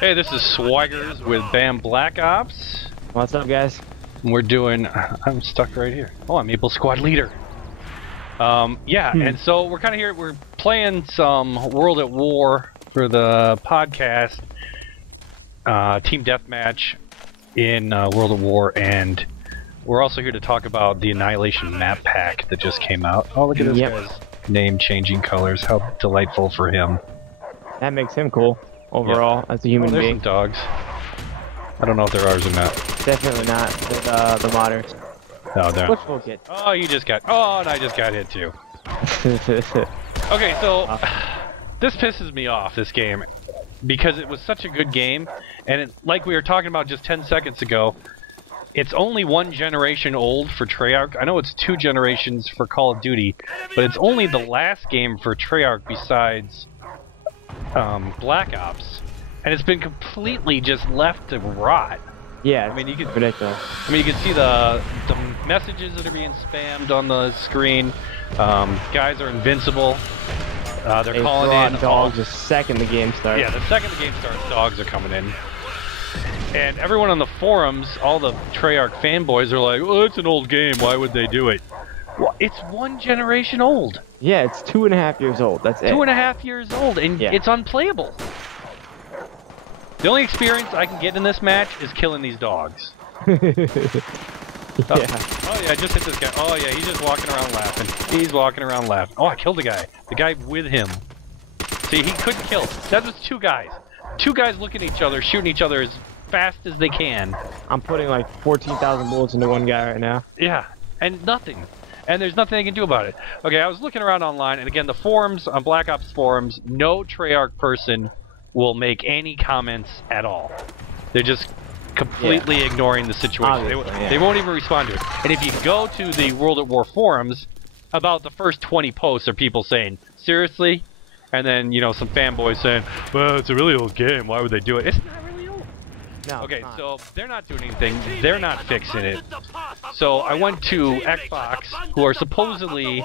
Hey, this is Swaggers with Bamblakopz. What's up, guys? We're doing... I'm stuck right here. Oh, I'm Maple Squad Leader. And so we're kind of here, we're playing some World at War for the podcast. Team Deathmatch in World at War, and we're also here to talk about the Annihilation map pack that just came out. Oh, look at this guy's name changing colors. How delightful for him. That makes him cool. Overall, as a human there's being. Some dogs. I don't know if they're ours or not. Definitely not the modders. No, they're Which we'll get. Oh, you just got... Oh, and I just got hit too. Okay, so... This pisses me off, this game. Because it was such a good game. And like we were talking about just 10 seconds ago, it's only one generation old for Treyarch. I know it's 2 generations for Call of Duty, but it's only the last game for Treyarch besides... Black Ops, and it's been completely just left to rot. Yeah, I mean, you can ridiculous. I mean, you can see the messages that are being spammed on the screen. Guys are invincible. They're calling in dogs the second the game starts. Yeah, the second the game starts, dogs are coming in. And everyone on the forums, all the Treyarch fanboys are like, "Oh, it's an old game. Why would they do it?" Well, it's 1 generation old. Yeah, it's 2.5 years old. That's it. 2.5 years old, and it's unplayable. The only experience I can get in this match is killing these dogs. Oh yeah, I just hit this guy. Oh yeah, he's just walking around laughing. He's walking around laughing. Oh, I killed the guy. The guy with him. See, he couldn't kill. That was 2 guys. 2 guys looking at each other, shooting each other as fast as they can. I'm putting like 14,000 bullets into one guy right now. Yeah, and nothing. And there's nothing they can do about it. Okay, I was looking around online, and again, the forums, on Black Ops forums, no Treyarch person will make any comments at all. They're just completely ignoring the situation. They won't even respond to it. And if you go to the World at War forums, about the first 20 posts are people saying, seriously? And then, you know, some fanboys saying, well, it's a really old game, why would they do it? It's not really old. No, okay, so they're not doing anything. They're not fixing it. So I went to Xbox, who are supposedly,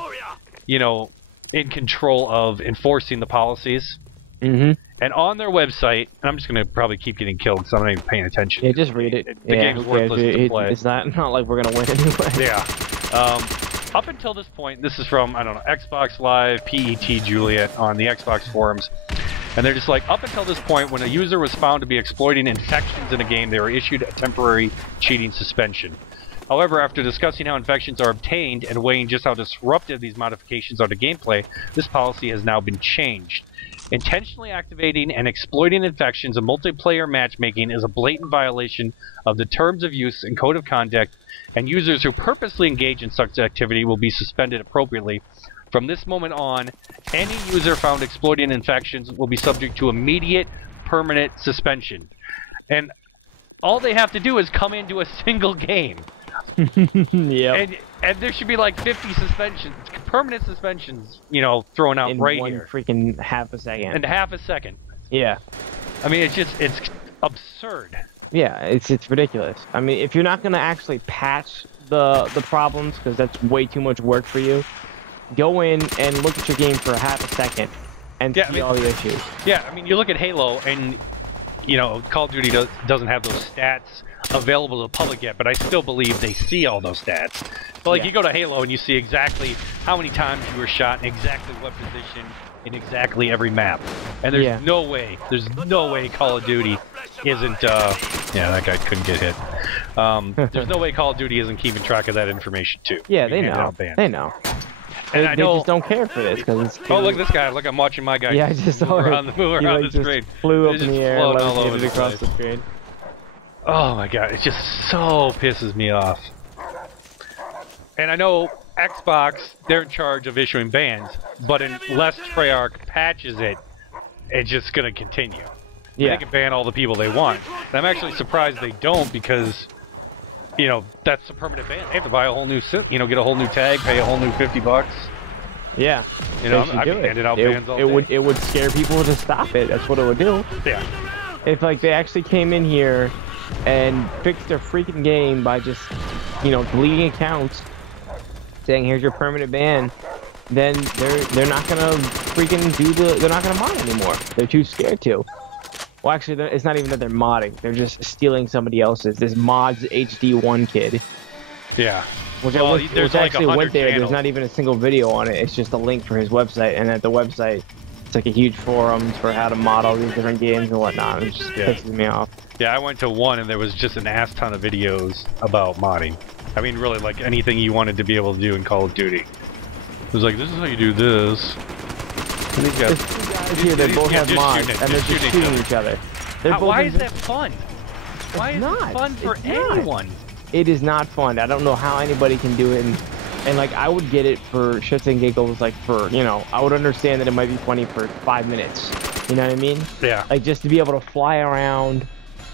you know, in control of enforcing the policies. Mm-hmm. And on their website, and I'm just going to probably keep getting killed because I'm not even paying attention. Yeah, just read it. The game's worthless to play. It's not like we're going to win anyway. Yeah. Up until this point, this is from, I don't know, Xbox Live, PET Juliet on the Xbox forums. And they're just like, up until this point, when a user was found to be exploiting infections in a game, they were issued a temporary cheating suspension. However, after discussing how infections are obtained and weighing just how disruptive these modifications are to gameplay, this policy has now been changed. Intentionally activating and exploiting infections in multiplayer matchmaking is a blatant violation of the terms of use and code of conduct, and users who purposely engage in such activity will be suspended appropriately. From this moment on, any user found exploiting infections will be subject to immediate, permanent suspension. And all they have to do is come into a single game. Yeah. And there should be like 50 suspensions, permanent suspensions, you know, thrown out right here. In freaking half a second. In half a second. Yeah. I mean, it's absurd. Yeah, it's ridiculous. I mean, if you're not going to actually patch the problems, because that's way too much work for you, go in and look at your game for half a second and see all the issues. Yeah, I mean, you look at Halo, and, you know, Call of Duty doesn't have those stats available to the public yet, but I still believe they see all those stats. But, like, you go to Halo, and you see exactly how many times you were shot, in exactly what position, in exactly every map. And there's no way Call of Duty isn't, yeah, that guy couldn't get hit. There's no way Call of Duty isn't keeping track of that information, too. Yeah, they know. They know. And they just don't care for this because it's. Oh, look at this guy! Look, I'm watching my guy. Yeah, I just saw around the screen. Flew up in the air, and levitated across the screen. Oh my god! It just so pisses me off. And I know Xbox, they're in charge of issuing bans, but unless Treyarch patches it, it's just gonna continue. Yeah. They can ban all the people they want. And I'm actually surprised they don't because, you know, that's a permanent ban. They have to buy a whole new, you know, get a whole new tag, pay a whole new $50. Yeah. You know, I've been handing out bans all day. It would scare people to stop it. That's what it would do. Yeah. If, like, they actually came in here and fixed their freaking game by just, you know, deleting accounts, saying, here's your permanent ban, then they're not gonna freaking they're not gonna mod anymore. They're too scared to. Well, actually, it's not even that they're modding. They're just stealing somebody else's. This Mods HD1 kid. Yeah. Which there's like actually went there. channels. There's not even a single video on it. It's just a link for his website, and at the website, it's like a huge forums for how to mod all these different games and whatnot. It just pisses me off. Yeah, I went to one, and there was just an ass ton of videos about modding. I mean, really, like anything you wanted to be able to do in Call of Duty. It was like, this is how you do this. And these guys, There's 2 guys here that both have mods, and they're just shooting each other. Why is that fun? Why is it fun for anyone? It is not fun. I don't know how anybody can do it, and like I would get it for shits and giggles, like for, you know, I would understand that it might be funny for 5 minutes. You know what I mean? Yeah. Like just to be able to fly around.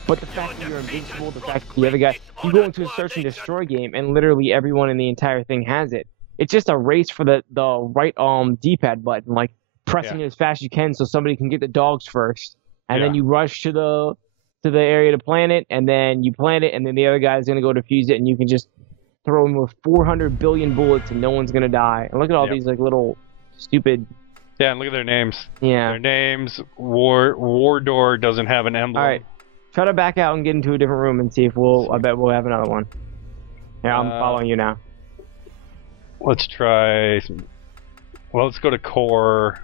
But the fact that you're invincible, the fact that the other guy, you go into a search and destroy game, and literally everyone in the entire thing has it. It's just a race for the right D-pad button, like pressing it as fast as you can so somebody can get the dogs first, and then you rush to the area to plant it, and then you plant it, and then the other guy's gonna go defuse it, and you can just throw him with 400 billion bullets, and no one's gonna die. And look at all these like little stupid. Yeah, and look at their names. Yeah. Their names. War doesn't have an emblem. All right. Try to back out and get into a different room and see if I bet we'll have another one. Here, I'm following you now. Let's try well, let's go to core.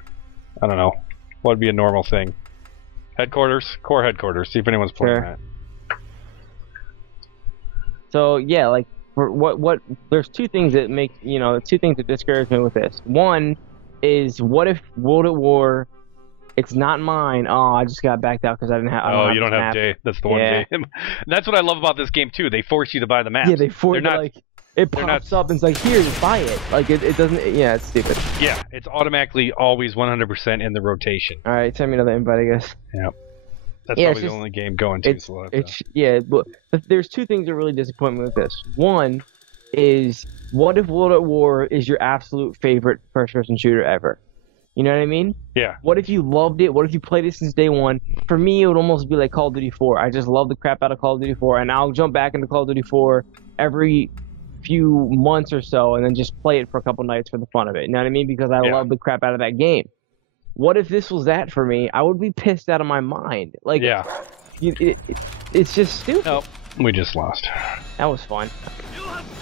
I don't know. What would be a normal thing? Headquarters? Core headquarters. See if anyone's playing that. So, yeah, like, for what there's 2 things that make, you know, 2 things that discourage me with this. One is, what if World at War, it's not mine. Oh, I just got backed out because I didn't have. You don't have J. That's the one game. That's what I love about this game too. They force you to buy the maps. Yeah, they force. Like it pops up and it's like, here, buy it. Like it doesn't. Yeah, it's stupid. Yeah, it's automatically always 100% in the rotation. All right, send me another invite, I guess. Yep. That's probably the only game going to. So but there's 2 things that really disappoint me with this. One is, what if World at War is your absolute favorite first-person shooter ever? You know what I mean? Yeah. What if you loved it? What if you played it since day one? For me, it would almost be like Call of Duty 4. I just love the crap out of Call of Duty 4, and I'll jump back into Call of Duty 4 every few months or so, and then just play it for a couple nights for the fun of it. You know what I mean? Because I love the crap out of that game. What if this was that for me? I would be pissed out of my mind. Like, it's just stupid. Nope. We just lost. That was fun.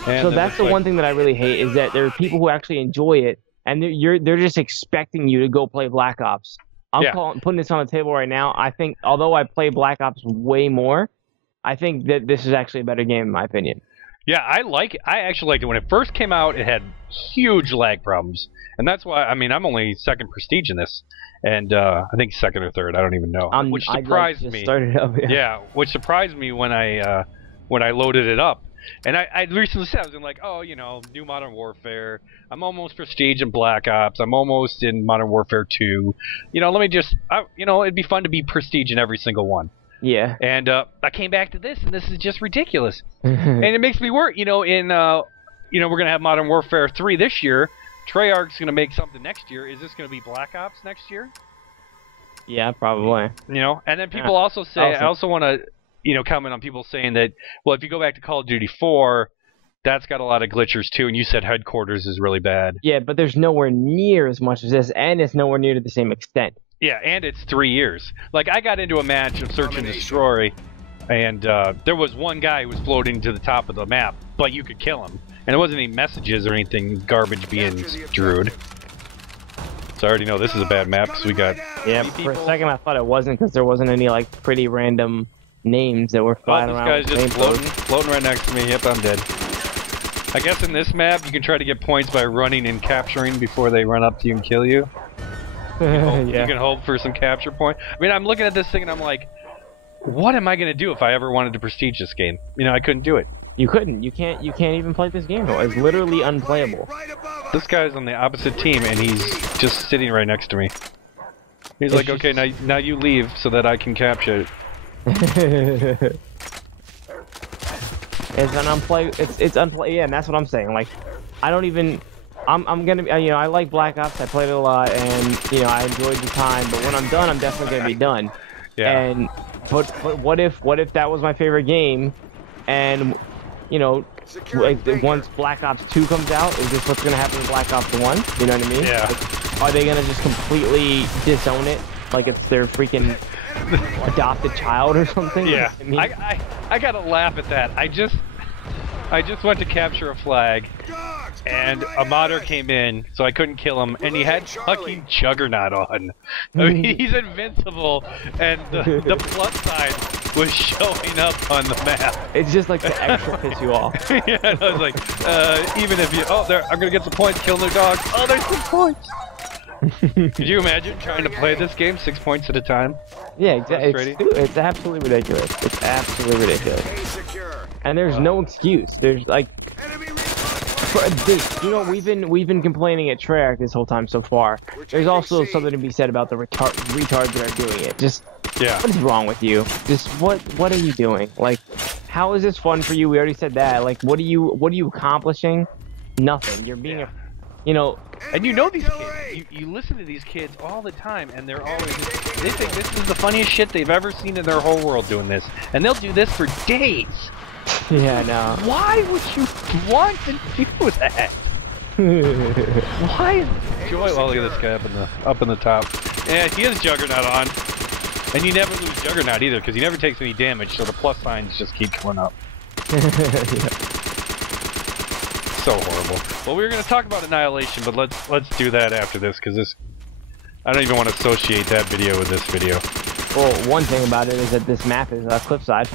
And so that's the one thing that I really hate, is that there are people who actually enjoy it, and they're just expecting you to go play Black Ops. I'm putting this on the table right now. I think, although I play Black Ops way more, I think that this is actually a better game in my opinion. Yeah, I like it. I actually liked it. When it first came out, it had huge lag problems. And that's why, I mean, I'm only 2nd prestige in this. And I think 2nd or 3rd, I don't even know. Which surprised me. Which surprised me when I loaded it up. And I recently said, I was like, oh, you know, new Modern Warfare. I'm almost prestige in Black Ops. I'm almost in Modern Warfare 2. You know, let me just, you know, it'd be fun to be prestige in every single one. Yeah. And I came back to this, and this is just ridiculous. And it makes me worry, you know, we're going to have Modern Warfare 3 this year. Treyarch's going to make something next year. Is this going to be Black Ops next year? Yeah, probably. You know, and then people also say, I also want to, you know, comment on people saying that, well, if you go back to Call of Duty 4, that's got a lot of glitchers too, and you said Headquarters is really bad. Yeah, but there's nowhere near as much as this, and it's nowhere near to the same extent. Yeah, and it's 3 years. Like, I got into a match of Search and Destroy, and there was one guy who was floating to the top of the map, but you could kill him. And there wasn't any messages or anything garbage being drewed. So I already know this is a bad map, because we got... Yeah, for a second I thought it wasn't, because there wasn't any, like, pretty random names that were flying around. This guy's just floating right next to me. Yep, I'm dead. I guess in this map, you can try to get points by running and capturing before they run up to you and kill you. You can hope for some capture point. I mean, I'm looking at this thing and I'm like, what am I going to do if I ever wanted to prestige this game? You know, I couldn't do it. You couldn't. You can't even play this game though. It's literally unplayable. This guy's on the opposite team and he's just sitting right next to me. He's like, okay, now you leave so that I can capture it. It's an unplay. Yeah, and that's what I'm saying. Like, I don't even. I'm gonna be, you know, I like Black Ops. I played it a lot, and you know, I enjoyed the time. But when I'm done, I'm definitely gonna be done. Yeah. And but what if that was my favorite game, and you know, like once Black Ops 2 comes out, is this what's gonna happen to Black Ops 1? You know what I mean? Yeah. Like, are they gonna just completely disown it? Like it's their freaking adopted child or something. Yeah, I mean, I gotta laugh at that. I just went to capture a flag, and a modder came in, so I couldn't kill him, and he had fucking Juggernaut on. I mean, he's invincible, and the plus sign was showing up on the map. it's just like to extra piss you off. Yeah, and I was like, even if you, I'm gonna get some points, kill their dog. Oh, there's some points. Could you imagine trying to play this game 6 points at a time? Yeah, exactly. It's absolutely ridiculous. It's absolutely ridiculous. And there's no excuse. There's like, we've been complaining at Treyarch this whole time so far. There's also something to be said about the retards that are doing it. Just, what is wrong with you? Just what are you doing? Like, how is this fun for you? We already said that. Like, what are you accomplishing? Nothing. You're being you know. And you know these kids. You listen to these kids all the time, and they're always, they think this is the funniest shit they've ever seen in their whole world doing this. And they'll do this for days. Yeah, no. Why would you want to do that? Why enjoy? Oh, look at this guy up in the top. Yeah, he has Juggernaut on, and you never lose Juggernaut either because he never takes any damage, so the plus signs just keep going up. So horrible. Well, we were going to talk about Annihilation, but let's do that after this because I don't even want to associate that video with this video. Well, one thing about it is that this map is Cliffside.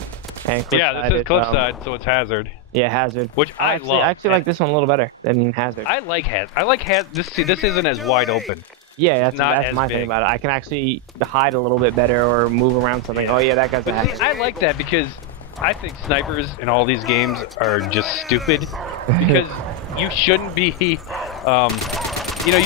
And yeah, this is Cliffside, so it's Hazard. Yeah, Hazard. Which I love. I actually like this one a little better than Hazard. I like Hazard. This isn't as wide open. Yeah, that's my thing about it. I can actually hide a little bit better or move around something. Oh yeah, that guy's a Hazard. I like that because I think snipers in all these games are just stupid because you shouldn't be, you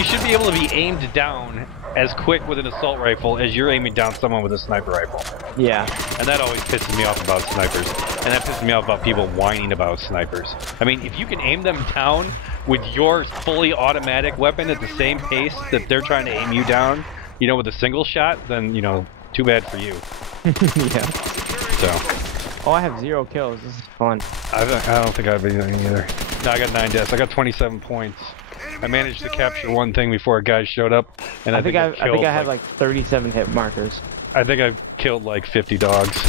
should be able to be aimed down as quick with an assault rifle as you're aiming down someone with a sniper rifle. Yeah. And that always pisses me off about snipers. And that pisses me off about people whining about snipers. I mean, if you can aim them down with your fully automatic weapon at the same pace that they're trying to aim you down, with a single shot, then, too bad for you. Yeah. So. Oh, I have 0 kills. This is fun. I don't think I have anything either. No, I got 9 deaths. I got 27 points. I managed to capture one thing before a guy showed up, and I think I had like 37 hit markers. I think I've killed like 50 dogs.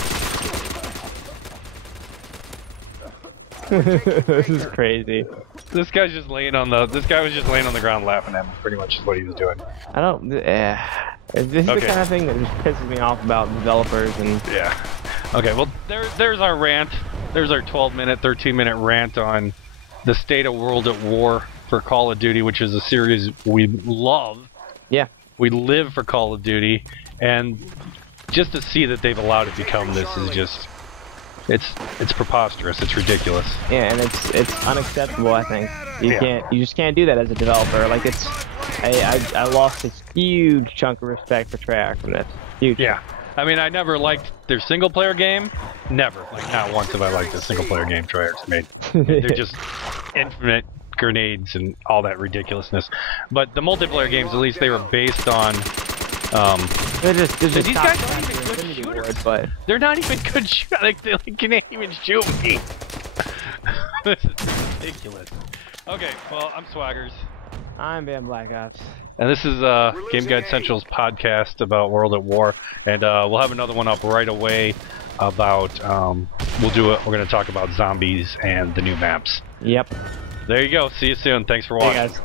This is crazy. This guy was just laying on the ground laughing at me. Pretty much is what he was doing. I don't. This is the kind of thing that just pisses me off about developers and. Yeah. Okay. Well, there's our rant. There's our 12-minute, 13-minute rant on the state of World at War for Call of Duty, which is a series we love. Yeah. We live for Call of Duty, and just to see that they've allowed it to become this is just, it's preposterous. It's ridiculous. Yeah, and it's unacceptable. I think you just can't do that as a developer. Like I lost a huge chunk of respect for Treyarch from this. Huge. Yeah. I mean, I never liked their single-player game. Never. Like, not once have I liked a single-player game Treyarch's made. They're just infinite grenades and all that ridiculousness. But the multiplayer games, at least they were based on. They're just these guys aren't even good shooters. But they're not even good shooters. Like, they can't even shoot me. This is ridiculous. Okay, well, I'm Swaggers. I'm Bamblakopz. And this is Game Guide Central's podcast about World at War. And we'll have another one up right away about, we're going to talk about zombies and the new maps. Yep. There you go. See you soon. Thanks for watching. Hey guys.